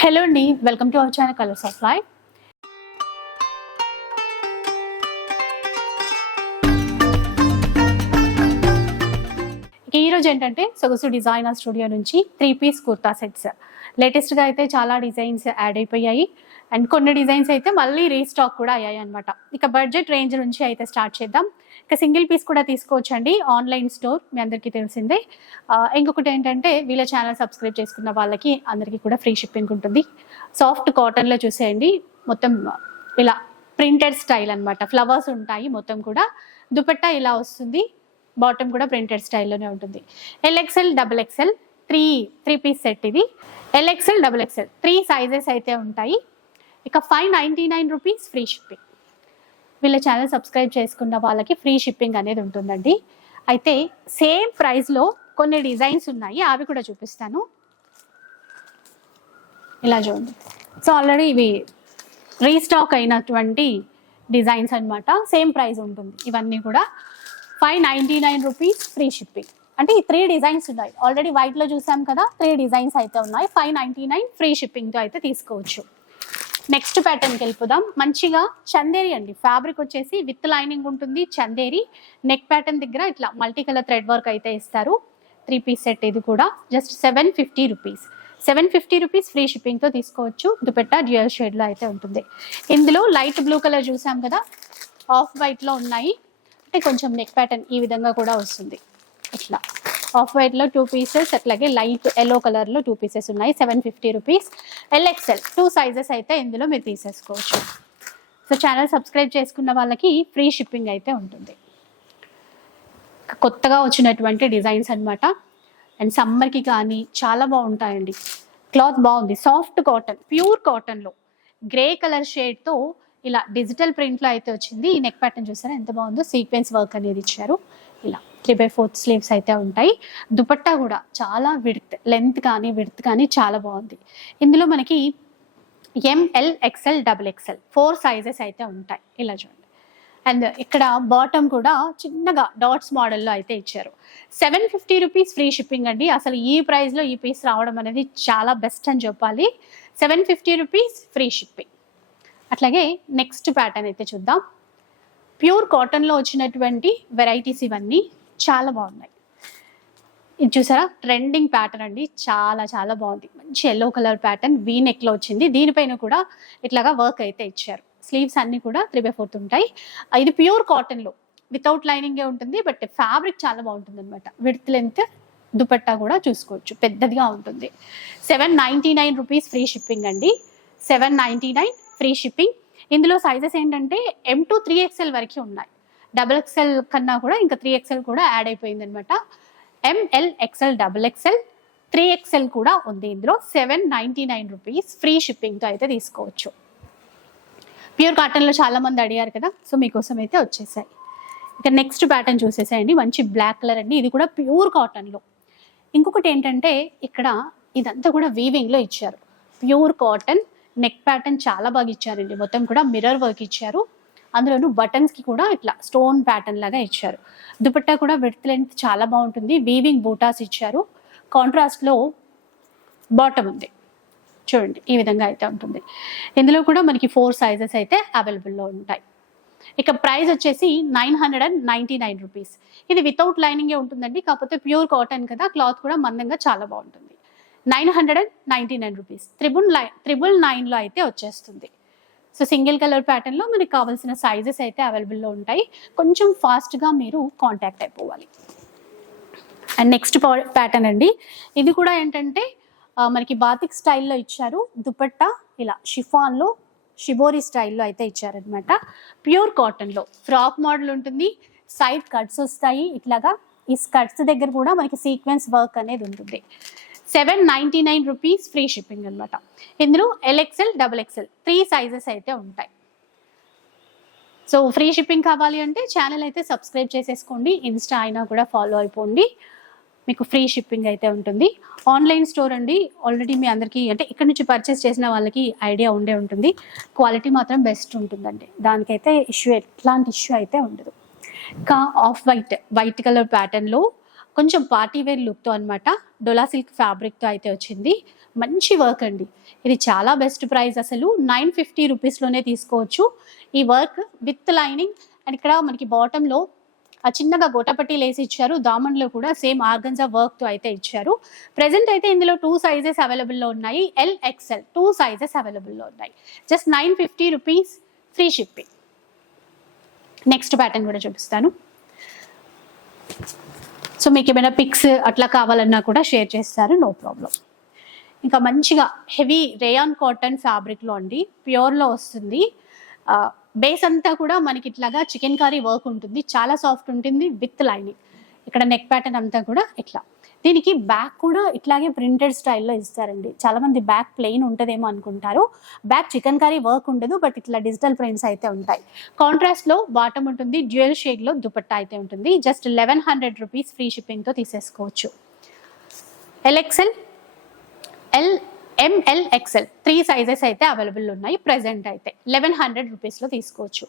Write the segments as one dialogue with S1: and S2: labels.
S1: Hello అండి welcome to our channel colours of life. ఈ రోజు ఏంటంటే సొగసు డిజైనర్ స్టూడియో నుంచి త్రీ పీస్ కుర్తా సెట్స్ లేటెస్ట్గా అయితే చాలా డిజైన్స్ యాడ్ అయిపోయాయి. అండ్ కొన్ని డిజైన్స్ అయితే మళ్ళీ రీస్టాక్ కూడా అయ్యాయి అనమాట ఇక బడ్జెట్ రేంజ్ నుంచి అయితే స్టార్ట్ చేద్దాం. ఇక సింగిల్ పీస్ కూడా తీసుకోవచ్చండి ఆన్లైన్ స్టోర్ మీ అందరికీ తెలిసిందే. ఇంకొకటి ఏంటంటే వీళ్ళ ఛానల్ సబ్స్క్రైబ్ చేసుకున్న వాళ్ళకి అందరికీ కూడా ఫ్రీ షిప్పింగ్ ఉంటుంది. సాఫ్ట్ కాటన్లో చూసేయండి. మొత్తం ఇలా ప్రింటెడ్ స్టైల్ అన్నమాట. ఫ్లవర్స్ ఉంటాయి మొత్తం కూడా. దుపట్టా ఇలా వస్తుంది. బాటమ్ కూడా ప్రింటెడ్ స్టైల్లోనే ఉంటుంది. L XL double XL three three piece set ఇది. L XL double XL three sizes అయితే ఉంటాయి. ఇక five ninety nine rupees free shipping. వీళ్ళ ఛానల్ సబ్స్క్రైబ్ చేసుకున్న వాళ్ళకి ఫ్రీ షిప్పింగ్ అనేది ఉంటుందండి. అయితే సేమ్ ప్రైస్లో కొన్ని డిజైన్స్ ఉన్నాయి అవి కూడా చూపిస్తాను. ఇలా చూడండి. సో ఆల్రెడీ ఇవి రీస్టాక్ అయినటువంటి డిజైన్స్ అన్నమాట. సేమ్ ప్రైస్ ఉంటుంది. ఇవన్నీ కూడా five ninety nine rupees free shipping. అంటే ఈ త్రీ డిజైన్స్ ఉన్నాయి. ఆల్రెడీ వైట్లో చూసాం కదా త్రీ డిజైన్స్ అయితే ఉన్నాయి. ఫైవ్ నైంటీ నైన్ ఫ్రీ షిప్పింగ్తో అయితే తీసుకోవచ్చు. నెక్స్ట్ ప్యాటర్న్కి వెళ్ళిపోదాం. మంచిగా చందేరి అండి. ఫ్యాబ్రిక్ వచ్చేసి విత్ లైనింగ్ ఉంటుంది. చందేరి నెక్ ప్యాటర్న్ దగ్గర ఇట్లా మల్టీ కలర్ థ్రెడ్ వర్క్ అయితే ఇస్తారు. త్రీ పీస్ సెట్ ఇది కూడా. Just seven fifty rupees seven fifty rupees free షిప్పింగ్తో తీసుకోవచ్చు. దుపెట్ట డ్యూయల్ షేడ్లో అయితే ఉంటుంది. ఇందులో లైట్ బ్లూ కలర్ చూసాం కదా? ఆఫ్ వైట్లో ఉన్నాయి. అంటే కొంచెం నెక్ ప్యాటర్న్ ఈ విధంగా కూడా వస్తుంది. ఇట్లా. ఆఫ్ వైట్లో టూ పీసెస్ అట్లాగే లైట్ ఎల్లో కలర్లో టూ పీసెస్ ఉన్నాయి seven fifty rupees L XL two sizes అయితే ఇందులో మీరు తీసేసుకోవచ్చు. సో ఛానల్ సబ్స్క్రైబ్ చేసుకున్న వాళ్ళకి ఫ్రీ షిప్పింగ్ అయితే ఉంటుంది. కొత్తగా వచ్చినటువంటి డిజైన్స్ అనమాట అండ్ సమ్మర్కి కానీ చాలా బాగుంటాయండి. క్లాత్ బాగుంది. సాఫ్ట్ కాటన్ ప్యూర్ కాటన్లో గ్రే కలర్ షేడ్తో ఇలా డిజిటల్ ప్రింట్లో అయితే వచ్చింది. ఈ నెక్ ప్యాటర్న్ చూసారా? ఎంత బాగుందో? సీక్వెన్స్ వర్క్ అనేది ఇచ్చారు. ఇలా. త్రీ బై ఫోర్త్ స్లీవ్స్ అయితే ఉంటాయి. దుపట్టా కూడా చాలా విడ్త్ లెంత్ కానీ విడ్త్ కానీ చాలా బాగుంది. ఇందులో మనకి M L XL double XL four sizes అయితే ఉంటాయి. ఇలా చూడండి. అండ్ ఇక్కడ బాటమ్ కూడా చిన్నగా డాట్స్ మోడల్లో అయితే ఇచ్చారు. Seven fifty rupees free shipping అండి. అసలు ఈ ప్రైస్లో ఈ పీస్ రావడం అనేది చాలా బెస్ట్ అని చెప్పాలి. Seven fifty rupees free shipping అట్లాగే నెక్స్ట్ ప్యాటర్న్ అయితే చూద్దాం. ప్యూర్ కాటన్లో వచ్చినటువంటి వెరైటీస్ ఇవన్నీ చాలా బాగున్నాయి. ఇది చూసారా? ట్రెండింగ్ ప్యాటర్న్ అండి. చాలా చాలా బాగుంది. మంచి ఎల్లో కలర్ ప్యాటర్న్ వీ నెక్లో వచ్చింది. దీనిపైన కూడా ఇట్లాగా వర్క్ అయితే ఇచ్చారు. స్లీవ్స్ అన్ని కూడా త్రీ బై ఫోర్త్ ఉంటాయి. ఇది ప్యూర్ కాటన్లో వితౌట్ లైనింగే ఉంటుంది బట్ ఫ్యాబ్రిక్ చాలా బాగుంటుంది అనమాట విడ్త్ లెంత్ దుపట్టా కూడా చూసుకోవచ్చు. పెద్దదిగా ఉంటుంది. Seven ninety nine rupees free shipping అండి. Seven ninety nine free shipping ఇందులో సైజెస్ ఏంటంటే ఎం టు త్రీ ఎక్స్ఎల్ వరకు ఉన్నాయి. డబుల్ ఎక్స్ఎల్ కన్నా కూడా ఇంకా త్రీ ఎక్స్ఎల్ కూడా యాడ్ అయిపోయింది అనమాట M L XL double XL three XL కూడా ఉంది ఇందులో. Seven ninety nine rupees free షిప్పింగ్తో అయితే తీసుకోవచ్చు. ప్యూర్ కాటన్లో చాలా మంది అడిగారు కదా సో మీకోసం అయితే వచ్చేసాయి. ఇక నెక్స్ట్ ప్యాటర్న్ చూసేసాయండి. మంచి బ్లాక్ కలర్ అండి. ఇది కూడా ప్యూర్ కాటన్లో. ఇంకొకటి ఏంటంటే ఇక్కడ ఇదంతా కూడా వీవింగ్లో ఇచ్చారు. ప్యూర్ కాటన్ నెక్ ప్యాటర్న్ చాలా బాగా ఇచ్చారండి. మొత్తం కూడా మిర్రర్ వర్క్ ఇచ్చారు. అందులోను బటన్స్కి కూడా ఇట్లా స్టోన్ ప్యాటర్న్ లాగా ఇచ్చారు. దుపట్టా కూడా విడ్త్ లెంత్ చాలా బాగుంటుంది. వీవింగ్ బూటాస్ ఇచ్చారు. కాంట్రాస్ట్లో బాటమ్ ఉంది. చూడండి ఈ విధంగా అయితే ఉంటుంది. ఇందులో కూడా మనకి ఫోర్ సైజెస్ అయితే అవైలబుల్లో ఉంటాయి. ఇక ప్రైస్ వచ్చేసి nine hundred and ninety nine rupees ఇది వితౌట్ లైనింగే ఉంటుందండి కాకపోతే ప్యూర్ కాటన్ కదా క్లాత్ కూడా మందంగా చాలా బాగుంటుంది. Nine hundred and ninety nine rupees triple nine triple నైన్లో అయితే వచ్చేస్తుంది. సో సింగిల్ కలర్ ప్యాటర్న్లో మనకి కావాల్సిన సైజెస్ అయితే అవైలబుల్లో ఉంటాయి. కొంచెం ఫాస్ట్గా మీరు కాంటాక్ట్ అయిపోవాలి. అండ్ నెక్స్ట్ ప్యాటర్న్ అండి. ఇది కూడా ఏంటంటే మనకి బాతిక్ స్టైల్లో ఇచ్చారు. దుపట్టా ఇలా షిఫాన్లో షిబోరి స్టైల్లో అయితే ఇచ్చారనమాట ప్యూర్ కాటన్లో ఫ్రాక్ మోడల్ ఉంటుంది. సైడ్ కట్స్ వస్తాయి. ఇట్లాగా ఈ స్కర్ట్స్ దగ్గర కూడా మనకి సీక్వెన్స్ వర్క్ అనేది ఉంటుంది. Seven ninety nine rupees free shipping అనమాట ఇందులో L XL double XL three sizes అయితే ఉంటాయి. సో ఫ్రీ షిప్పింగ్ కావాలి అంటే ఛానల్ అయితే సబ్స్క్రైబ్ చేసేసుకోండి. ఇన్స్టా అయినా కూడా ఫాలో అయిపోండి. మీకు ఫ్రీ షిప్పింగ్ అయితే ఉంటుంది. ఆన్లైన్ స్టోర్ అండి. ఆల్రెడీ మీ అందరికీ అంటే ఇక్కడ నుంచి పర్చేస్ చేసిన వాళ్ళకి ఐడియా ఉండే ఉంటుంది. క్వాలిటీ మాత్రం బెస్ట్ ఉంటుందండి. దానికైతే ఇష్యూ ఎట్లాంటి ఇష్యూ అయితే ఉండదు. ఇంకా ఆఫ్ వైట్ వైట్ కలర్ ప్యాటర్న్లో కొంచెం పార్టీ వేర్ లుక్తో అనమాట డొలా సిల్క్ ఫ్యాబ్రిక్తో అయితే వచ్చింది. మంచి వర్క్ అండి. ఇది చాలా బెస్ట్ ప్రైస్ అసలు. నైన్ ఫిఫ్టీ రూపీస్లోనే తీసుకోవచ్చు. ఈ వర్క్ విత్ లైనింగ్ అండ్ ఇక్కడ మనకి బాటంలో ఆ చిన్నగా గోటపట్టి లేసి ఇచ్చారు. దామన్లో కూడా సేమ్ ఆర్గన్జా వర్క్తో అయితే ఇచ్చారు. ప్రెసెంట్ అయితే ఇందులో టూ సైజెస్ అవైలబుల్లో ఉన్నాయి. ఎల్ ఎక్స్ఎల్ టూ సైజెస్ అవైలబుల్లో ఉన్నాయి. Just nine fifty rupees free shipping next pattern కూడా చూపిస్తాను. సో మీకు ఏమైనా పిక్స్ అట్లా కావాలన్నా కూడా షేర్ చేస్తారు నో ప్రాబ్లం. ఇంకా మంచిగా హెవీ రేయాన్ కాటన్ ఫ్యాబ్రిక్లో అండి ప్యూర్లో వస్తుంది. బేస్ అంతా కూడా మనకి ఇట్లాగా చికెన్ కర్రీ వర్క్ ఉంటుంది చాలా సాఫ్ట్ ఉంటుంది విత్ లైనింగ్. ఇక్కడ నెక్ ప్యాటర్న్ అంతా కూడా ఇట్లా. దీనికి బ్యాక్ కూడా ఇట్లాగే ప్రింటెడ్ స్టైల్లో ఇస్తారండి. చాలా మంది బ్యాక్ ప్లెయిన్ ఉంటుందేమో అనుకుంటారు. బ్యాక్ చికెన్ కర్రీ వర్క్ ఉండదు బట్ ఇట్లా డిజిటల్ ప్రింట్స్ అయితే ఉంటాయి. కాంట్రాస్ట్లో బాటమ్ ఉంటుంది డ్యూయల్ షేడ్లో దుపట్టా అయితే ఉంటుంది. Just eleven hundred rupees free షిప్పింగ్తో తీసేసుకోవచ్చు. L XL L M L XL three sizes అయితే అవైలబుల్ ఉన్నాయి ప్రెసెంట్ అయితే. లెవెన్ హండ్రెడ్ రూపీస్లో తీసుకోవచ్చు.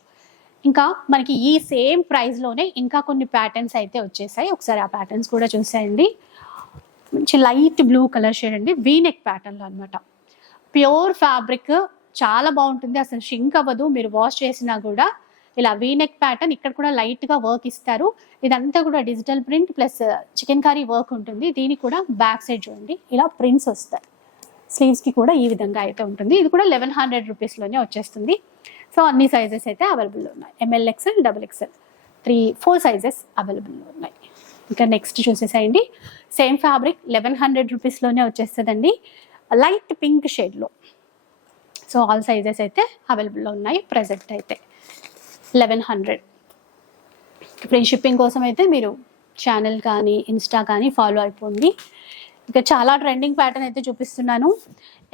S1: ఇంకా మనకి ఈ సేమ్ ప్రైస్లోనే ఇంకా కొన్ని ప్యాటర్న్స్ అయితే వచ్చేసాయి. ఒకసారి ఆ ప్యాటర్న్స్ కూడా చూసేయండి. మంచి లైట్ బ్లూ కలర్ షేడ్ అండి. వీనెక్ ప్యాటర్న్లో అనమాట ప్యూర్ ఫ్యాబ్రిక్ చాలా బాగుంటుంది. అసలు షింక్ అవ్వదు. మీరు వాష్ చేసినా కూడా ఇలా వీనెక్ ప్యాటర్న్ ఇక్కడ కూడా లైట్గా వర్క్ ఇస్తారు. ఇదంతా కూడా digital print plus chikankari work ఉంటుంది. దీనికి కూడా బ్యాక్ సైడ్ చూడండి. ఇలా ప్రింట్స్ వస్తాయి. స్లీవ్స్కి కూడా ఈ విధంగా అయితే ఉంటుంది. ఇది కూడా లెవెన్ హండ్రెడ్ రూపీస్లోనే వచ్చేస్తుంది. సో అన్ని సైజెస్ అయితే అవైలబుల్ ఉన్నాయి. M L XL double XL three four sizes available ఉన్నాయి. ఇంకా నెక్స్ట్ చూసేసేయండి. సేమ్ ఫ్యాబ్రిక్ లెవెన్ హండ్రెడ్ రూపీస్లోనే వచ్చేస్తుందండి. లైట్ పింక్ షేడ్లో. సో ఆల్ సైజెస్ అయితే అవైలబుల్లో ఉన్నాయి ప్రజెంట్ అయితే లెవెన్ హండ్రెడ్. ఫ్రీ షిప్పింగ్ కోసం అయితే మీరు ఛానల్ కానీ ఇన్స్టా కానీ ఫాలో అయిపోండి. ఇంకా చాలా ట్రెండింగ్ ప్యాటర్న్ అయితే చూపిస్తున్నాను.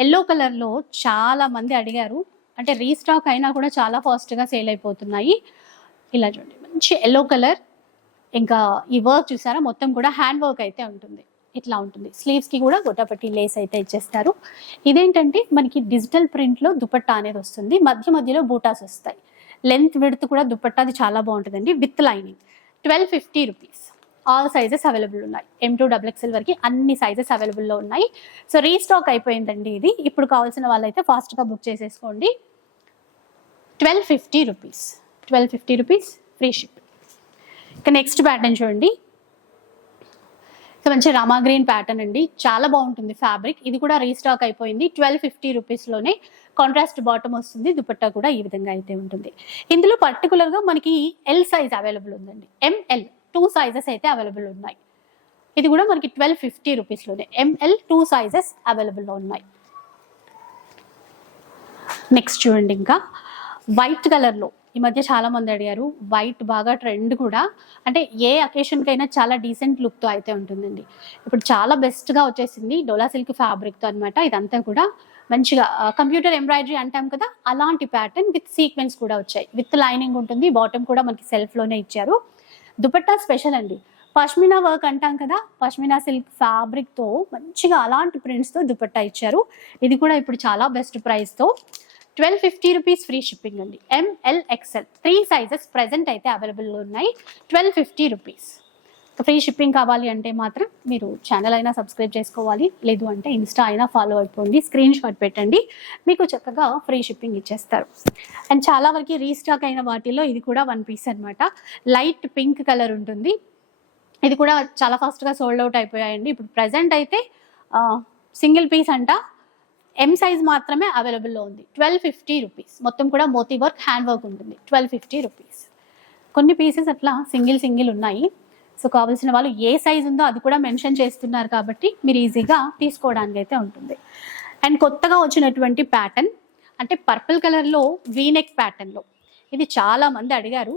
S1: ఎల్లో కలర్లో చాలా మంది అడిగారు. అంటే రీస్టాక్ అయినా కూడా చాలా ఫాస్ట్గా సేల్ అయిపోతున్నాయి. ఇలా చూడండి మంచి ఎల్లో కలర్. ఇంకా ఈ వర్క్ చూసారా? మొత్తం కూడా హ్యాండ్ వర్క్ అయితే ఉంటుంది. ఇట్లా ఉంటుంది. స్లీవ్స్కి కూడా గొట్టపట్టి లేస్ అయితే ఇచ్చేస్తారు. ఇదేంటంటే మనకి డిజిటల్ ప్రింట్లో దుపట్టా అనేది వస్తుంది. మధ్య మధ్యలో బూటాస్ వస్తాయి. లెంత్ విడుత్ కూడా దుపట్టాది చాలా బాగుంటుందండి. With lining twelve fifty rupees all sizes available ఉన్నాయి. ఎం టూ డబ్ల్యూఎక్స్ఎల్ వరకు అన్ని సైజెస్ అవైలబుల్లో ఉన్నాయి. సో రీస్టాక్ అయిపోయిందండి ఇది. ఇప్పుడు కావాల్సిన వాళ్ళైతే ఫాస్ట్గా బుక్ చేసేసుకోండి. Twelve fifty rupees twelve fifty rupees free ship ఇక నెక్స్ట్ ప్యాటర్న్ చూడండి. మంచి రామా గ్రీన్ ప్యాటర్న్ అండి. చాలా బాగుంటుంది ఫ్యాబ్రిక్ ఇది కూడా రీస్టాక్ అయిపోయింది. ట్వెల్వ్ ఫిఫ్టీ రూపీస్లోనే కాంట్రాస్ట్ బాటమ్ వస్తుంది. దుపట్టా కూడా ఈ విధంగా అయితే ఉంటుంది. ఇందులో పర్టికులర్గా మనకి ఎల్ సైజ్ అవైలబుల్ ఉందండి. ఎంఎల్ టూ సైజెస్ అయితే అవైలబుల్ ఉన్నాయి. ఇది కూడా మనకి ట్వెల్వ్ ఫిఫ్టీ రూపీస్లోనే ఎంఎల్ టూ సైజెస్ అవైలబుల్లో ఉన్నాయి. నెక్స్ట్ చూడండి ఇంకా. వైట్ కలర్లో ఈ మధ్య చాలా మంది అడిగారు వైట్ బాగా ట్రెండ్ కూడా? అంటే ఏ అకేషన్కైనా చాలా డీసెంట్ లుక్తో అయితే ఉంటుందండి. ఇప్పుడు చాలా బెస్ట్గా వచ్చేసింది డోలా సిల్క్ ఫ్యాబ్రిక్తో అనమాట ఇదంతా కూడా మంచిగా కంప్యూటర్ ఎంబ్రాయిడరీ అంటాం కదా అలాంటి ప్యాటర్న్ విత్ సీక్వెన్స్ కూడా వచ్చాయి. విత్ లైనింగ్ ఉంటుంది బాటమ్ కూడా మనకి సెల్ఫ్లోనే ఇచ్చారు. దుపట్టా స్పెషల్ అండి. పష్మినా వర్క్ అంటాం కదా పష్మినా సిల్క్ ఫ్యాబ్రిక్తో మంచిగా అలాంటి ప్రింట్స్తో దుపట్టా ఇచ్చారు. ఇది కూడా ఇప్పుడు చాలా బెస్ట్ ప్రైస్తో twelve fifty rupees free shipping అండి. M L XL three sizes present అయితే అవైలబుల్లో ఉన్నాయి. Twelve fifty rupees. Free shipping కావాలి అంటే మాత్రం మీరు ఛానల్ అయినా సబ్స్క్రైబ్ చేసుకోవాలి. లేదు అంటే ఇన్స్టా అయినా ఫాలో అయిపోండి. స్క్రీన్ షాట్ పెట్టండి. మీకు చక్కగా ఫ్రీ షిప్పింగ్ ఇచ్చేస్తారు. అండ్ చాలా వరకు రీస్టాక్ అయిన వాటిలో ఇది కూడా వన్ పీస్ అనమాట లైట్ పింక్ కలర్ ఉంటుంది. ఇది కూడా చాలా ఫాస్ట్గా సోల్డ్ అవుట్ అయిపోయాయండి. ఇప్పుడు ప్రజెంట్ అయితే సింగిల్ పీస్ అంట. ఎం సైజ్ మాత్రమే అవైలబుల్లో ఉంది. Twelve fifty rupees. మొత్తం కూడా మోతీ వర్క్ హ్యాండ్ వర్క్ ఉంటుంది. Twelve fifty rupees. కొన్ని పీసెస్ అట్లా సింగిల్ సింగిల్ ఉన్నాయి. సో కావాల్సిన వాళ్ళు ఏ సైజ్ ఉందో అది కూడా మెన్షన్ చేస్తున్నారు కాబట్టి మీరు ఈజీగా తీసుకోవడానికి అయితే ఉంటుంది. అండ్ కొత్తగా వచ్చినటువంటి ప్యాటర్న్ అంటే పర్పుల్ కలర్లో వీనెక్ ప్యాటర్న్లో ఇది చాలా మంది అడిగారు.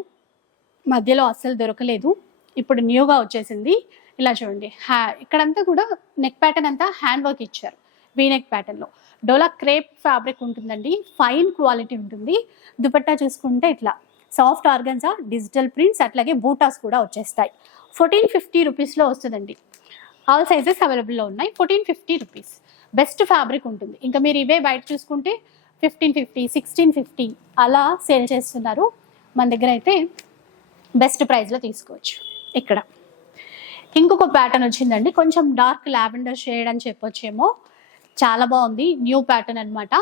S1: మధ్యలో అస్సలు దొరకలేదు. ఇప్పుడు న్యూగా వచ్చేసింది. ఇలా చూడండి. హ్యా ఇక్కడంతా కూడా నెక్ ప్యాటర్న్ అంతా హ్యాండ్ వర్క్ ఇచ్చారు వీనెక్ ప్యాటర్న్లో డోలా క్రేప్ ఫ్యాబ్రిక్ ఉంటుందండి. ఫైన్ క్వాలిటీ ఉంటుంది. దుపట్టా చూసుకుంటే ఇట్లా సాఫ్ట్ ఆర్గన్సా డిజిటల్ ప్రింట్స్ అట్లాగే బూటాస్ కూడా వచ్చేస్తాయి. ఫోర్టీన్ ఫిఫ్టీ రూపీస్లో వస్తుందండి. ఆల్ సైజెస్ అవైలబుల్లో ఉన్నాయి. Fourteen fifty rupees. Best fabric ఉంటుంది. ఇంకా మీరు ఇవే బయట చూసుకుంటే ఫిఫ్టీన్ ఫిఫ్టీ సిక్స్టీన్ ఫిఫ్టీ అలా సేల్ చేస్తున్నారు. మన దగ్గర అయితే బెస్ట్ ప్రైస్లో తీసుకోవచ్చు. ఇక్కడ ఇంకొక ప్యాటర్న్ వచ్చిందండి. కొంచెం డార్క్ లావెండర్ షేడ్ అని చెప్పొచ్చేమో. చాలా బాగుంది. న్యూ ప్యాటర్న్ అన్నమాట.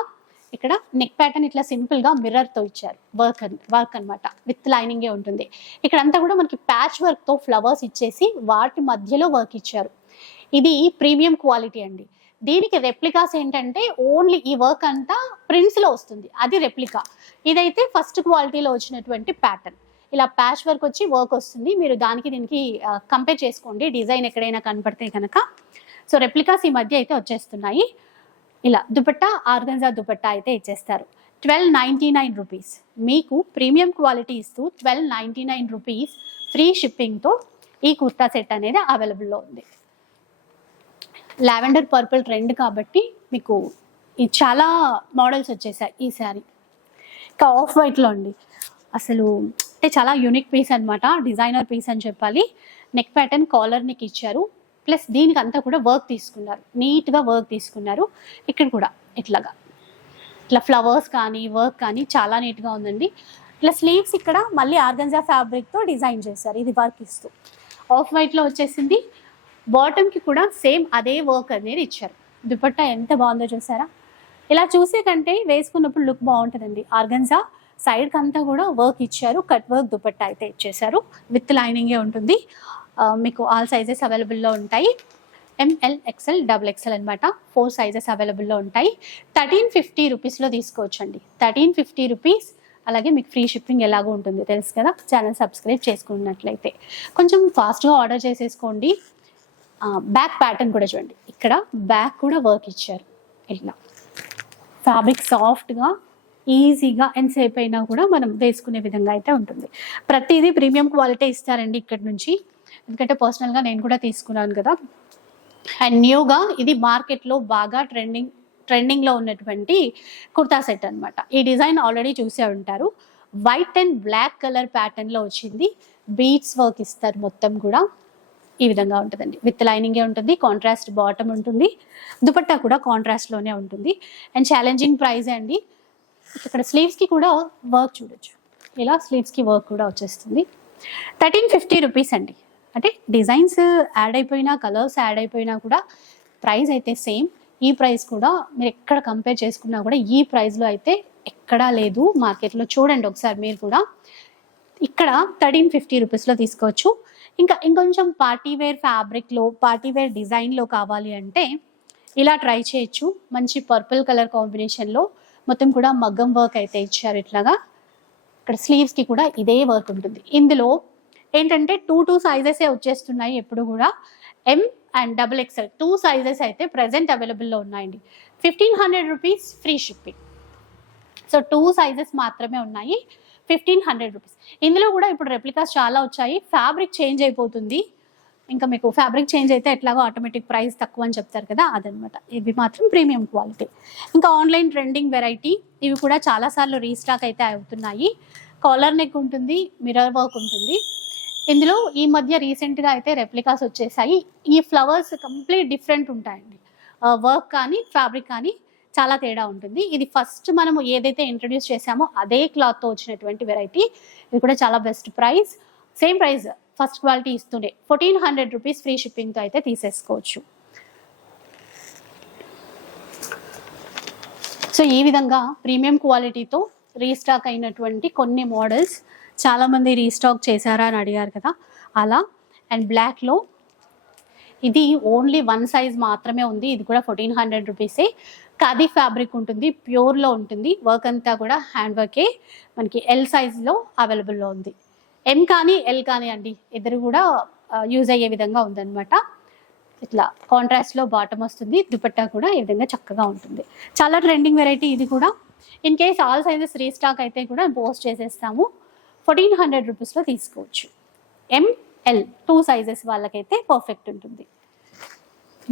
S1: ఇక్కడ నెక్ ప్యాటర్న్ ఇట్లా సింపుల్గా మిర్రర్తో ఇచ్చారు. వర్క్ వర్క్ అన్నమాట. విత్ లైనింగ్ ఏ ఉంటుంది. ఇక్కడ అంతా కూడా మనకి ప్యాచ్ వర్క్తో ఫ్లవర్స్ ఇచ్చేసి వాటి మధ్యలో వర్క్ ఇచ్చారు. ఇది ప్రీమియం క్వాలిటీ అండి. దీనికి రెప్లికాస్ ఏంటంటే ఓన్లీ ఈ వర్క్ అంతా ప్రింట్స్లో వస్తుంది. అది రెప్లికా ఇదైతే ఫస్ట్ క్వాలిటీలో వచ్చినటువంటి ప్యాటర్న్ ఇలా ప్యాచ్ వర్క్ వచ్చి వర్క్ వస్తుంది. మీరు దానికి దీనికి కంపేర్ చేసుకోండి. డిజైన్ ఎక్కడైనా కనపడితే కనుక సో రెప్లికాస్ ఈ మధ్య అయితే వచ్చేస్తున్నాయి. ఇలా దుపట్టా ఆర్గంజా దుపట్టా అయితే ఇచ్చేస్తారు. Twelve ninety nine rupees. మీకు ప్రీమియం క్వాలిటీ ఇస్తూ twelve ninety nine rupees free షిప్పింగ్తో ఈ కుర్తా సెట్ అనేది అవైలబుల్లో ఉంది. లావెండర్ పర్పుల్ ట్రెండ్ కాబట్టి మీకు ఈ చాలా మోడల్స్ వచ్చేసాయి ఈ శారీ. ఇంకా ఆఫ్ వైట్లో అండి. అసలు అంటే చాలా యూనిక్ పీస్ అనమాట డిజైనర్ పీస్ అని చెప్పాలి. నెక్ ప్యాటర్న్ కాలర్ నెక్ ఇచ్చారు. ప్లస్ దీనికి అంతా కూడా వర్క్ తీసుకున్నారు. నీట్గా వర్క్ తీసుకున్నారు. ఇక్కడ కూడా ఇట్లాగా. ఇట్లా ఫ్లవర్స్ కానీ వర్క్ కానీ చాలా నీట్గా ఉందండి. ప్లస్ స్లీవ్స్ ఇక్కడ మళ్ళీ ఆర్గంజా ఫ్యాబ్రిక్తో డిజైన్ చేశారు. ఇది వర్క్ ఇస్తూ. ఆఫ్ వైట్లో వచ్చేసింది. బాటమ్కి కూడా సేమ్ అదే వర్క్ అనేది ఇచ్చారు. దుపట్టా ఎంత బాగుందో చూసారా? ఇలా చూసే కంటే వేసుకున్నప్పుడు లుక్ బాగుంటుందండి. ఆర్గన్జా సైడ్కి అంతా కూడా వర్క్ ఇచ్చారు. కట్ వర్క్ దుపట్టా అయితే ఇచ్చేసారు విత్ లైనింగే ఉంటుంది. మీకు ఆల్ సైజెస్ అవైలబుల్లో ఉంటాయి. M L XL double XL అనమాట ఫోర్ సైజెస్ అవైలబుల్లో ఉంటాయి. థర్టీన్ ఫిఫ్టీ రూపీస్లో తీసుకోవచ్చండి. థర్టీన్ ఫిఫ్టీ రూపీస్ అలాగే మీకు ఫ్రీ షిప్పింగ్ ఎలాగో ఉంటుంది. తెలుసు కదా? ఛానల్ సబ్స్క్రైబ్ చేసుకున్నట్లయితే. కొంచెం ఫాస్ట్గా ఆర్డర్ చేసేసుకోండి. బ్యాక్ ప్యాటర్న్ కూడా చూడండి. ఇక్కడ బ్యాక్ కూడా వర్క్ ఇచ్చారు. ఇట్లా ఫ్యాబ్రిక్ సాఫ్ట్గా ఈజీగా ఎంతసేపు అయినా కూడా మనం వేసుకునే విధంగా అయితే ఉంటుంది. ప్రతిదీ ప్రీమియం క్వాలిటీ ఇస్తారండి ఇక్కడ నుంచి. ఎందుకంటే పర్సనల్గా నేను కూడా తీసుకున్నాను కదా. అండ్ న్యూగా ఇది మార్కెట్లో బాగా ట్రెండింగ్ ట్రెండింగ్లో ఉన్నటువంటి కుర్తా సెట్ అన్నమాట. ఈ డిజైన్ ఆల్రెడీ చూసే ఉంటారు. వైట్ అండ్ బ్లాక్ కలర్ ప్యాటర్న్లో వచ్చింది. బీట్స్ వర్క్ ఇస్తారు మొత్తం కూడా. ఈ విధంగా ఉంటుందండి. విత్ లైనింగే ఉంటుంది కాంట్రాస్ట్ బాటమ్ ఉంటుంది. దుపట్టా కూడా కాంట్రాస్ట్లోనే ఉంటుంది. అండ్ ఛాలెంజింగ్ ప్రైజే అండి. ఇక్కడ స్లీవ్స్కి కూడా వర్క్ చూడొచ్చు. ఇలా స్లీవ్స్కి వర్క్ కూడా వచ్చేస్తుంది. థర్టీన్ ఫిఫ్టీ రూపీస్ అండి. అంటే డిజైన్స్ యాడ్ అయిపోయినా కలర్స్ యాడ్ అయిపోయినా కూడా ప్రైస్ అయితే సేమ్. ఈ ప్రైస్ కూడా మీరు ఎక్కడ కంపేర్ చేసుకున్నా కూడా ఈ ప్రైస్లో అయితే ఎక్కడా లేదు మార్కెట్లో చూడండి ఒకసారి మీరు కూడా. ఇక్కడ థర్టీన్ ఫిఫ్టీ రూపీస్లో తీసుకోవచ్చు. ఇంకా ఇంకొంచెం పార్టీ వేర్ ఫ్యాబ్రిక్లో పార్టీ వేర్ డిజైన్లో కావాలి అంటే ఇలా ట్రై చేయొచ్చు. మంచి పర్పుల్ కలర్ కాంబినేషన్లో మొత్తం కూడా మగ్గం వర్క్ అయితే ఇచ్చారు ఇట్లాగా. ఇక్కడ స్లీవ్స్కి కూడా ఇదే వర్క్ ఉంటుంది. ఇందులో ఏంటంటే టూ టూ సైజెసే వచ్చేస్తున్నాయి ఎప్పుడు కూడా. M and double XL two sizes అయితే ప్రజెంట్ అవైలబుల్లో ఉన్నాయండి. Fifteen hundred rupees free shipping so two sizes మాత్రమే ఉన్నాయి. ఫిఫ్టీన్ హండ్రెడ్ రూపీస్ ఇందులో కూడా ఇప్పుడు రెప్లికాస్ చాలా వచ్చాయి. ఫ్యాబ్రిక్ చేంజ్ అయిపోతుంది. ఇంకా మీకు ఫ్యాబ్రిక్ చేంజ్ అయితే ఎట్లాగో ఆటోమేటిక్ ప్రైస్ తక్కువ అని చెప్తారు కదా అదనమాట. ఇవి మాత్రం ప్రీమియం క్వాలిటీ ఇంకా ఆన్లైన్ ట్రెండింగ్ వెరైటీ ఇవి కూడా చాలాసార్లు రీస్టాక్ అయితే అవుతున్నాయి. కాలర్ నెక్ ఉంటుంది మిర్రర్ వర్క్ ఉంటుంది. ఇందులో ఈ మధ్య రీసెంట్గా అయితే రెప్లికాస్ వచ్చేసాయి. ఈ ఫ్లవర్స్ కంప్లీట్ డిఫరెంట్ ఉంటాయండి. వర్క్ కానీ ఫ్యాబ్రిక్ కానీ చాలా తేడా ఉంటుంది. ఇది ఫస్ట్ మనము ఏదైతే ఇంట్రడ్యూస్ చేసామో అదే క్లాత్తో వచ్చినటువంటి వెరైటీ ఇది కూడా చాలా best price same price first quality ఇస్తుండే. ఫోర్టీన్ హండ్రెడ్ రూపీస్ ఫ్రీ షిప్పింగ్తో అయితే తీసేసుకోవచ్చు. సో ఈ విధంగా ప్రీమియం క్వాలిటీతో రీస్టాక్ అయినటువంటి కొన్ని మోడల్స్ చాలామంది రీస్టాక్ చేశారా అని అడిగారు కదా. అలా. అండ్ బ్లాక్లో ఇది ఓన్లీ వన్ సైజ్ మాత్రమే ఉంది. ఇది కూడా ఫోర్టీన్ హండ్రెడ్ రూపీసే. ఖాదీ ఫ్యాబ్రిక్ ఉంటుంది ప్యూర్లో ఉంటుంది. వర్క్ అంతా కూడా హ్యాండ్ వర్కే. మనకి ఎల్ సైజ్లో అవైలబుల్లో ఉంది. ఎం కానీ ఎల్ కానీ అండి. ఇద్దరు కూడా యూజ్ అయ్యే విధంగా ఉందన్నమాట. ఇట్లా కాంట్రాస్ట్లో బాటమ్ వస్తుంది. దుపట్టా కూడా ఈ విధంగా చక్కగా ఉంటుంది. చాలా ట్రెండింగ్ వెరైటీ ఇది కూడా. In case all sizes restock అయితే కూడా పోస్ట్ చేసేస్తాము. ఫోర్టీన్ హండ్రెడ్ రూపీస్లో తీసుకోవచ్చు. ఎంఎల్ టూ సైజెస్ వాళ్ళకైతే పర్ఫెక్ట్ ఉంటుంది.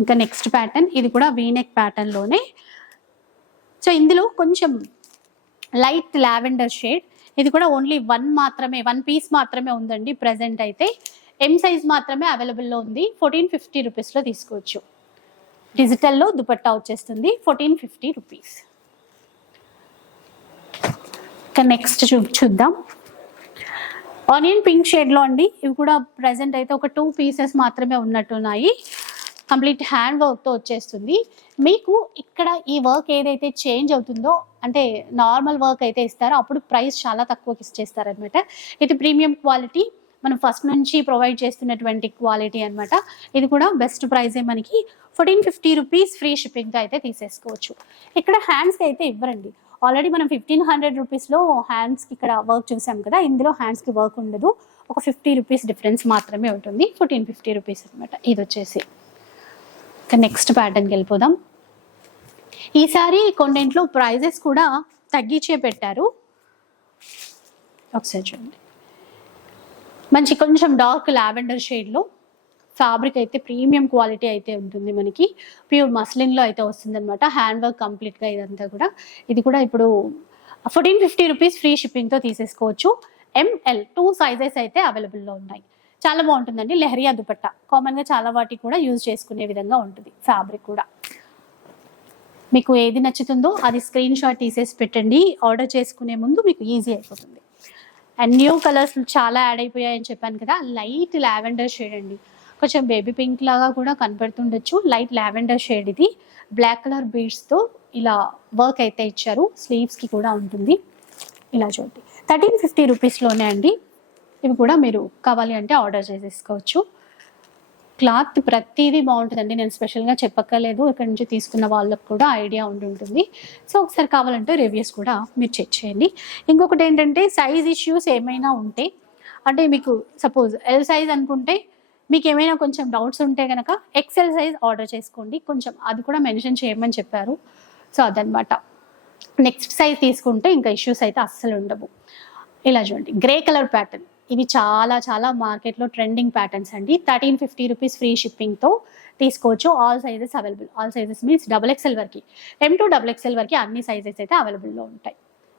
S1: ఇంకా నెక్స్ట్ ప్యాటర్న్ ఇది కూడా వీనెక్ ప్యాటర్న్లోనే సో ఇందులో కొంచెం లైట్ లావెండర్ షేడ్ ఇది కూడా ఓన్లీ వన్ మాత్రమే వన్ పీస్ మాత్రమే ఉందండి ప్రజెంట్ అయితే. ఎం సైజ్ మాత్రమే అవైలబుల్లో ఉంది ఫోర్టీన్ ఫిఫ్టీ రూపీస్లో తీసుకోవచ్చు. డిజిటల్లో దుపట్టా వచ్చేస్తుంది ఫోర్టీన్ ఫిఫ్టీ రూపీస్. ఇంకా నెక్స్ట్ చూ చూద్దాం. ఆనియన్ పింక్ షేడ్లో అండి. ఇవి కూడా ప్రజెంట్ అయితే ఒక టూ పీసెస్ మాత్రమే ఉన్నట్టున్నాయి. కంప్లీట్ హ్యాండ్ వర్క్తో వచ్చేస్తుంది. మీకు ఇక్కడ ఈ వర్క్ ఏదైతే చేంజ్ అవుతుందో అంటే నార్మల్ వర్క్ అయితే ఇస్తారో అప్పుడు ప్రైస్ చాలా తక్కువకి ఇచ్చేస్తారనమాట ఇది ప్రీమియం క్వాలిటీ. మనం ఫస్ట్ నుంచి ప్రొవైడ్ చేస్తున్నటువంటి క్వాలిటీ అనమాట ఇది కూడా బెస్ట్ ప్రైజే మనకి. ఫోర్టీన్ ఫిఫ్టీ రూపీస్ ఫ్రీ షిప్పింగ్తో అయితే తీసేసుకోవచ్చు. ఇక్కడ హ్యాండ్స్కి అయితే ఇవ్వరండి. ఆల్రెడీ మనం ఫిఫ్టీన్ హండ్రెడ్ రూపీస్లో హ్యాండ్స్కి ఇక్కడ వర్క్ చూసాం కదా ఇందులో హ్యాండ్స్కి వర్క్ ఉండదు. ఒక ఫిఫ్టీ రూపీస్ డిఫరెన్స్ మాత్రమే ఉంటుంది. ఫోర్టీన్ ఫిఫ్టీ రూపీస్ అనమాట ఇది వచ్చేసి. ఇక నెక్స్ట్ ప్యాటర్న్కి వెళ్ళిపోదాం. ఈసారి కొన్నింట్లో ప్రైజెస్ కూడా తగ్గించే పెట్టారు. ఒకసారి చూడండి. మంచి కొంచెం డార్క్ లావెండర్ షేడ్లో ఫ్యాబ్రిక్ అయితే ప్రీమియం క్వాలిటీ అయితే ఉంటుంది మనకి. ప్యూర్ మస్లిన్లో అయితే వస్తుంది అనమాట హ్యాండ్ వర్క్ కంప్లీట్గా ఇదంతా కూడా. ఇది కూడా ఇప్పుడు ఫోర్టీన్ ఫిఫ్టీ రూపీస్ ఫ్రీ షిప్పింగ్తో తీసేసుకోవచ్చు. ఎంఎల్ టూ సైజెస్ అయితే అవైలబుల్లో ఉన్నాయి. చాలా బాగుంటుందండి. లెహరియా దుపట్టా. కామన్గా చాలా వాటికి కూడా యూజ్ చేసుకునే విధంగా ఉంటుంది ఫ్యాబ్రిక్ కూడా. మీకు ఏది నచ్చుతుందో అది స్క్రీన్ షాట్ తీసేసి పెట్టండి. ఆర్డర్ చేసుకునే ముందు మీకు ఈజీ అయిపోతుంది. అండ్ న్యూ కలర్స్ చాలా యాడ్ అయిపోయాయని చెప్పాను కదా. లైట్ లావెండర్ షేడ్ అండి. కొంచెం బేబీ పింక్ లాగా కూడా కనపడుతుండొచ్చు. లైట్ లావెండర్ షేడ్ ఇది. బ్లాక్ కలర్ బీడ్స్తో ఇలా వర్క్ అయితే ఇచ్చారు. స్లీవ్స్కి కూడా ఉంటుంది. ఇలా చూడండి. థర్టీన్ ఫిఫ్టీ రూపీస్లోనే అండి. ఇవి కూడా మీరు కావాలి అంటే ఆర్డర్ చేసేసుకోవచ్చు. క్లాత్ ప్రతిదీ బాగుంటుందండి. నేను స్పెషల్గా చెప్పక్కర్లేదు. ఇక్కడ నుంచి తీసుకున్న వాళ్ళకు కూడా ఐడియా ఉండి ఉంటుంది. సో ఒకసారి కావాలంటే రివ్యూస్ కూడా మీరు చెక్ చేయండి. ఇంకొకటి ఏంటంటే సైజ్ ఇష్యూస్ ఏమైనా ఉంటే అంటే మీకు సపోజ్ ఎల్ సైజ్ అనుకుంటే మీకు ఏమైనా కొంచెం డౌట్స్ ఉంటే కనుక ఎక్సెల్ సైజ్ ఆర్డర్ చేసుకోండి. కొంచెం అది కూడా మెన్షన్ చేయమని చెప్పారు. సో అదనమాట. నెక్స్ట్ సైజ్ తీసుకుంటే ఇంకా ఇష్యూస్ అయితే అస్సలు ఉండవు. ఇలా చూడండి. గ్రే కలర్ ప్యాటర్న్ ఇవి చాలా చాలా మార్కెట్లో ట్రెండింగ్ ప్యాటర్న్స్ అండి. థర్టీన్ ఫిఫ్టీ రూపీస్ ఫ్రీ షిప్పింగ్తో తీసుకోవచ్చు. All sizes available all sizes means double XL వరకు. ఎం టు డబుల్ ఎక్స్ఎల్ వరకు అన్ని సైజెస్ అయితే అవైలబుల్లో ఉంటాయి.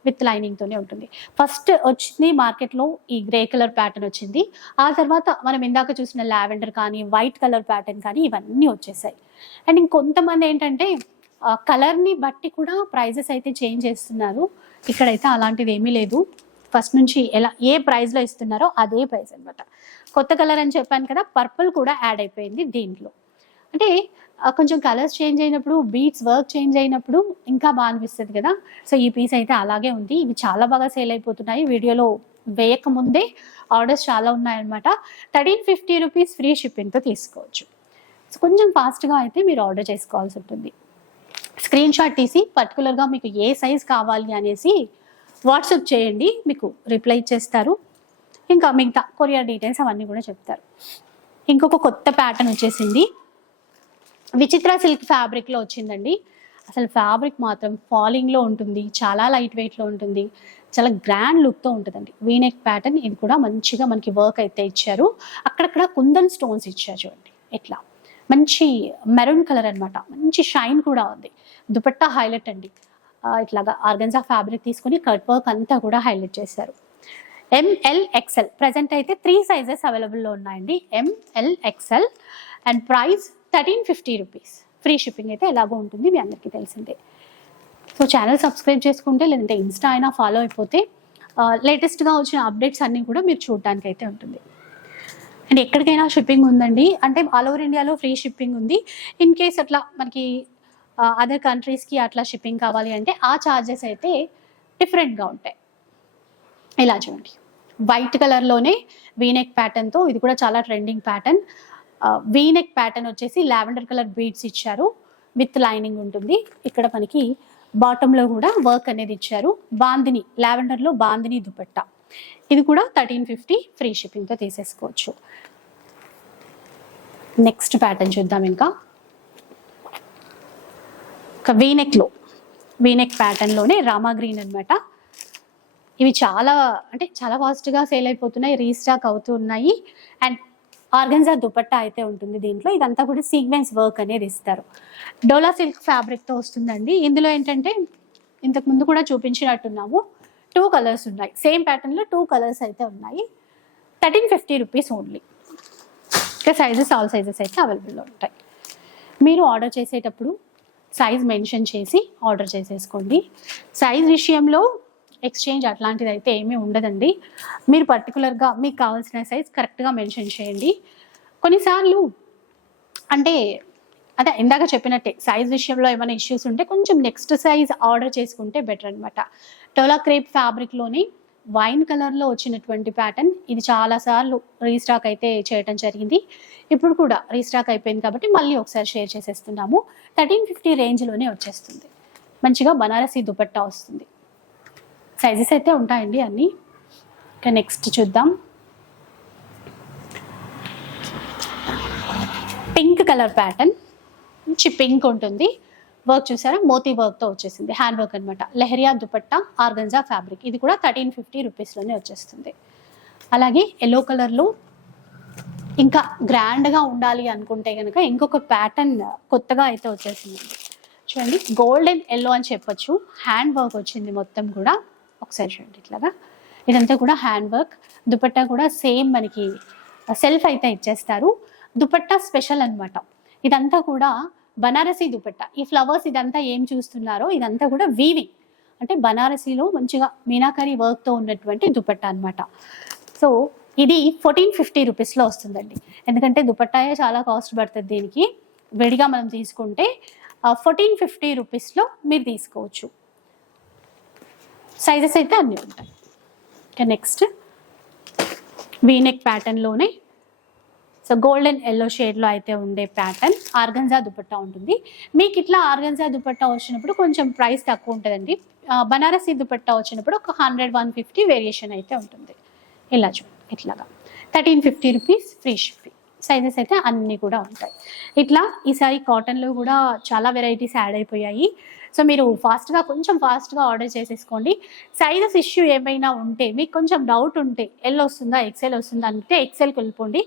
S1: విత్ లైనింగ్తోనే ఉంటుంది. ఫస్ట్ వచ్చింది మార్కెట్లో ఈ గ్రే కలర్ ప్యాటర్న్ వచ్చింది. ఆ తర్వాత మనం ఇందాక చూసిన లావెండర్ కానీ వైట్ కలర్ ప్యాటర్న్ కానీ ఇవన్నీ వచ్చేసాయి. అండ్ ఇంకొంతమంది ఏంటంటే కలర్ని బట్టి కూడా ప్రైజెస్ అయితే చేంజ్ చేస్తున్నారు. ఇక్కడైతే అలాంటిది ఏమీ లేదు. ఫస్ట్ నుంచి ఎలా ఏ ప్రైస్లో ఇస్తున్నారో అదే ప్రైస్ అన్నమాట. కొత్త కలర్ అని చెప్పాను కదా పర్పుల్ కూడా యాడ్ అయిపోయింది దీంట్లో. అంటే కొంచెం కలర్స్ చేంజ్ అయినప్పుడు బీట్స్ వర్క్ చేంజ్ అయినప్పుడు ఇంకా బాగా అనిపిస్తుంది కదా. సో ఈ పీస్ అయితే అలాగే ఉంది. ఇవి చాలా బాగా సేల్ అయిపోతున్నాయి. వీడియోలో వేయక ముందే ఆర్డర్స్ చాలా ఉన్నాయన్నమాట. థర్టీన్ ఫిఫ్టీ రూపీస్ ఫ్రీ షిప్పింగ్తో తీసుకోవచ్చు. సో కొంచెం ఫాస్ట్గా అయితే మీరు ఆర్డర్ చేసుకోవాల్సి ఉంటుంది. స్క్రీన్ షాట్ తీసి పర్టికులర్గా మీకు ఏ సైజ్ కావాలి అనేసి వాట్సాప్ చేయండి. మీకు రిప్లై చేస్తారు. ఇంకా మిగతా కొరియర్ డీటెయిల్స్ అవన్నీ కూడా చెప్తారు. ఇంకొక కొత్త ప్యాటర్న్ వచ్చేసింది. విచిత్ర సిల్క్ ఫ్యాబ్రిక్లో వచ్చిందండి. అసలు ఫ్యాబ్రిక్ మాత్రం ఫాలింగ్లో ఉంటుంది చాలా లైట్ వెయిట్లో ఉంటుంది చాలా గ్రాండ్ లుక్తో ఉంటుందండి. వీనెక్ ప్యాటర్న్ ఇది కూడా మంచిగా మనకి వర్క్ అయితే ఇచ్చారు. అక్కడక్కడ కుందన్ స్టోన్స్ ఇచ్చారు చూడండి ఎట్లా? మంచి మెరూన్ కలర్ అనమాట మంచి షైన్ కూడా ఉంది. దుపట్టా హైలైట్ అండి. ఇట్లాగా ఆర్గన్జా ఫ్యాబ్రిక్ తీసుకుని కట్ వర్క్ అంతా కూడా హైలైట్ చేశారు. ఎంఎల్ ఎక్సెల్ ప్రజెంట్ అయితే త్రీ సైజెస్ అవైలబుల్లో ఉన్నాయండి. M L XL and price thirteen fifty rupees. Free shipping అయితే ఎలాగో ఉంటుంది మీ అందరికీ తెలిసిందే. సో ఛానల్ సబ్స్క్రైబ్ చేసుకుంటే లేదంటే ఇన్స్టా అయినా ఫాలో అయిపోతే లేటెస్ట్గా వచ్చిన అప్డేట్స్ అన్నీ కూడా మీరు చూడడానికి అయితే ఉంటుంది. అండ్ ఎక్కడికైనా షిప్పింగ్ ఉందండి అంటే ఆల్ ఓవర్ ఇండియాలో ఫ్రీ షిప్పింగ్ ఉంది. ఇన్ కేస్ అట్లా మనకి అదర్ కంట్రీస్కి అట్లా షిప్పింగ్ కావాలి అంటే ఆ ఛార్జెస్ అయితే డిఫరెంట్గా ఉంటాయి. ఇలా చూడండి. వైట్ కలర్లోనే వీనెక్ ప్యాటర్న్తో ఇది కూడా చాలా trending pattern V neck pattern వచ్చేసి లావెండర్ కలర్ బీడ్స్ ఇచ్చారు. విత్ లైనింగ్ ఉంటుంది. ఇక్కడ మనకి బాటంలో కూడా వర్క్ అనేది ఇచ్చారు. బాందిని లావెండర్లో బాందిని దుపట్టా. ఇది కూడా థర్టీన్ ఫిఫ్టీ ఫ్రీ షిప్పింగ్తో తీసేసుకోవచ్చు. నెక్స్ట్ ప్యాటర్న్ చూద్దాం ఇంకా. ఒక వీనెక్లో వీనెక్ ప్యాటర్న్లోనే రామా గ్రీన్ అన్నమాట. ఇవి చాలా అంటే చాలా ఫాస్ట్గా సేల్ అయిపోతున్నాయి రీస్టాక్ అవుతూ ఉన్నాయి అండ్ ఆర్గన్జా దుపట్టా అయితే ఉంటుంది దీంట్లో. ఇదంతా కూడా సీక్వెన్స్ వర్క్ అనేది ఇస్తారు. డోలా సిల్క్ ఫ్యాబ్రిక్తో వస్తుందండి. ఇందులో ఏంటంటే ఇంతకు ముందు కూడా చూపించినట్టున్నాము. టూ కలర్స్ ఉన్నాయి. సేమ్ ప్యాటర్న్లో టూ కలర్స్ అయితే ఉన్నాయి. థర్టీన్ ఫిఫ్టీ రూపీస్ ఓన్లీ ఇంకా సైజెస్ ఆల్ సైజెస్ అయితే అవైలబుల్లో ఉంటాయి. మీరు ఆర్డర్ చేసేటప్పుడు సైజ్ మెన్షన్ చేసి ఆర్డర్ చేసేసుకోండి. సైజ్ విషయంలో ఎక్స్చేంజ్ అట్లాంటిది అయితే ఏమీ ఉండదండి. మీరు పర్టికులర్గా మీకు కావాల్సిన సైజ్ కరెక్ట్గా మెన్షన్ చేయండి. కొన్నిసార్లు అంటే అదే ఇందాక చెప్పినట్టే సైజ్ విషయంలో ఏమైనా ఇష్యూస్ ఉంటే కొంచెం నెక్స్ట్ సైజ్ ఆర్డర్ చేసుకుంటే బెటర్ అనమాట టోలా క్రేప్ ఫ్యాబ్రిక్లోని వైన్ కలర్లో వచ్చినటువంటి ప్యాటర్న్ ఇది చాలాసార్లు రీస్టాక్ అయితే చేయడం జరిగింది. ఇప్పుడు కూడా రీస్టాక్ అయిపోయింది కాబట్టి మళ్ళీ ఒకసారి షేర్ చేసేస్తున్నాము. థర్టీన్ ఫిఫ్టీ రేంజ్లోనే వచ్చేస్తుంది. మంచిగా బనారసీ దుపట్టా వస్తుంది. సైజెస్ అయితే ఉంటాయండి అన్నీ. ఇంకా నెక్స్ట్ చూద్దాం. పింక్ కలర్ ప్యాటర్న్ మంచి పింక్ ఉంటుంది. వర్క్ చూసారా? మోతీ వర్క్తో వచ్చేసింది. హ్యాండ్ వర్క్ అనమాట లెహరియా దుపట్టా ఆర్గంజా ఫ్యాబ్రిక్ ఇది కూడా థర్టీన్ ఫిఫ్టీ రూపీస్లోనే వచ్చేస్తుంది. అలాగే ఎల్లో కలర్లో ఇంకా గ్రాండ్గా ఉండాలి అనుకుంటే కనుక ఇంకొక ప్యాటర్న్ కొత్తగా అయితే వచ్చేసింది. చూడండి గోల్డెన్ ఎల్లో అని చెప్పొచ్చు. హ్యాండ్ వర్క్ వచ్చింది మొత్తం కూడా. ఒకసారి చూడండి ఇట్లాగా. ఇదంతా కూడా హ్యాండ్ వర్క్ దుపట్టా కూడా సేమ్ మనకి సెల్ఫ్ అయితే ఇచ్చేస్తారు. దుపట్టా స్పెషల్ అనమాట ఇదంతా కూడా బనారసీ దుపట్టా. ఈ ఫ్లవర్స్ ఇదంతా ఏం చూస్తున్నారో ఇదంతా కూడా వీవింగ్ అంటే బనారసీలో మంచిగా మీనాకరి వర్క్తో ఉన్నటువంటి దుపట్టా అన్నమాట. సో ఇది ఫోర్టీన్ ఫిఫ్టీ రూపీస్లో వస్తుందండి. ఎందుకంటే దుపట్టాయే చాలా కాస్ట్ పడుతుంది దీనికి. విడిగా మనం తీసుకుంటే ఫోర్టీన్ ఫిఫ్టీ రూపీస్లో మీరు తీసుకోవచ్చు. సైజెస్ అయితే అన్నీ ఉంటాయి. ఇంకా నెక్స్ట్ వీనెక్ ప్యాటర్న్లోనే సో గోల్డెన్ ఎల్లో షేడ్లో అయితే ఉండే ప్యాటర్న్ ఆర్గన్జా దుపట్టా ఉంటుంది. మీకు ఇట్లా ఆర్గంజా దుపట్టా వచ్చినప్పుడు కొంచెం ప్రైస్ తక్కువ ఉంటుందండి. బనారసీ దుపట్టా వచ్చినప్పుడు ఒక హండ్రెడ్ వన్ ఫిఫ్టీ వేరియేషన్ అయితే ఉంటుంది. ఇలా చూడండి ఇట్లాగా. Thirteen fifty rupees free shipping sizes అయితే అన్నీ కూడా ఉంటాయి. ఇట్లా ఈసారి కాటన్లో కూడా చాలా వెరైటీస్ యాడ్ అయిపోయాయి. సో మీరు ఫాస్ట్గా కొంచెం ఫాస్ట్గా ఆర్డర్ చేసేసుకోండి. సైజెస్ ఇష్యూ ఏమైనా ఉంటే మీకు కొంచెం డౌట్ ఉంటే ఎల్ వస్తుందా ఎక్సెల్ వస్తుందా అంటే ఎక్సెల్కి వెళ్ళిపోండి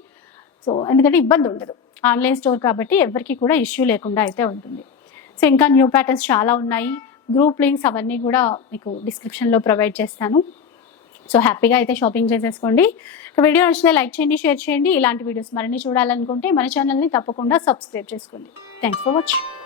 S1: సో ఎందుకంటే ఇబ్బంది ఉండదు. ఆన్లైన్ స్టోర్ కాబట్టి ఎవరికి కూడా ఇష్యూ లేకుండా అయితే ఉంటుంది. సో ఇంకా న్యూ ప్యాటర్న్స్ చాలా ఉన్నాయి. గ్రూప్ లింక్స్ అవన్నీ కూడా మీకు డిస్క్రిప్షన్లో ప్రొవైడ్ చేస్తాను. సో హ్యాపీగా అయితే షాపింగ్ చేసేసుకోండి. వీడియో నచ్చితే లైక్ చేయండి షేర్ చేయండి. ఇలాంటి వీడియోస్ మరిన్ని చూడాలనుకుంటే మన ఛానల్ని తప్పకుండా సబ్స్క్రైబ్ చేసుకోండి. Thanks for watching.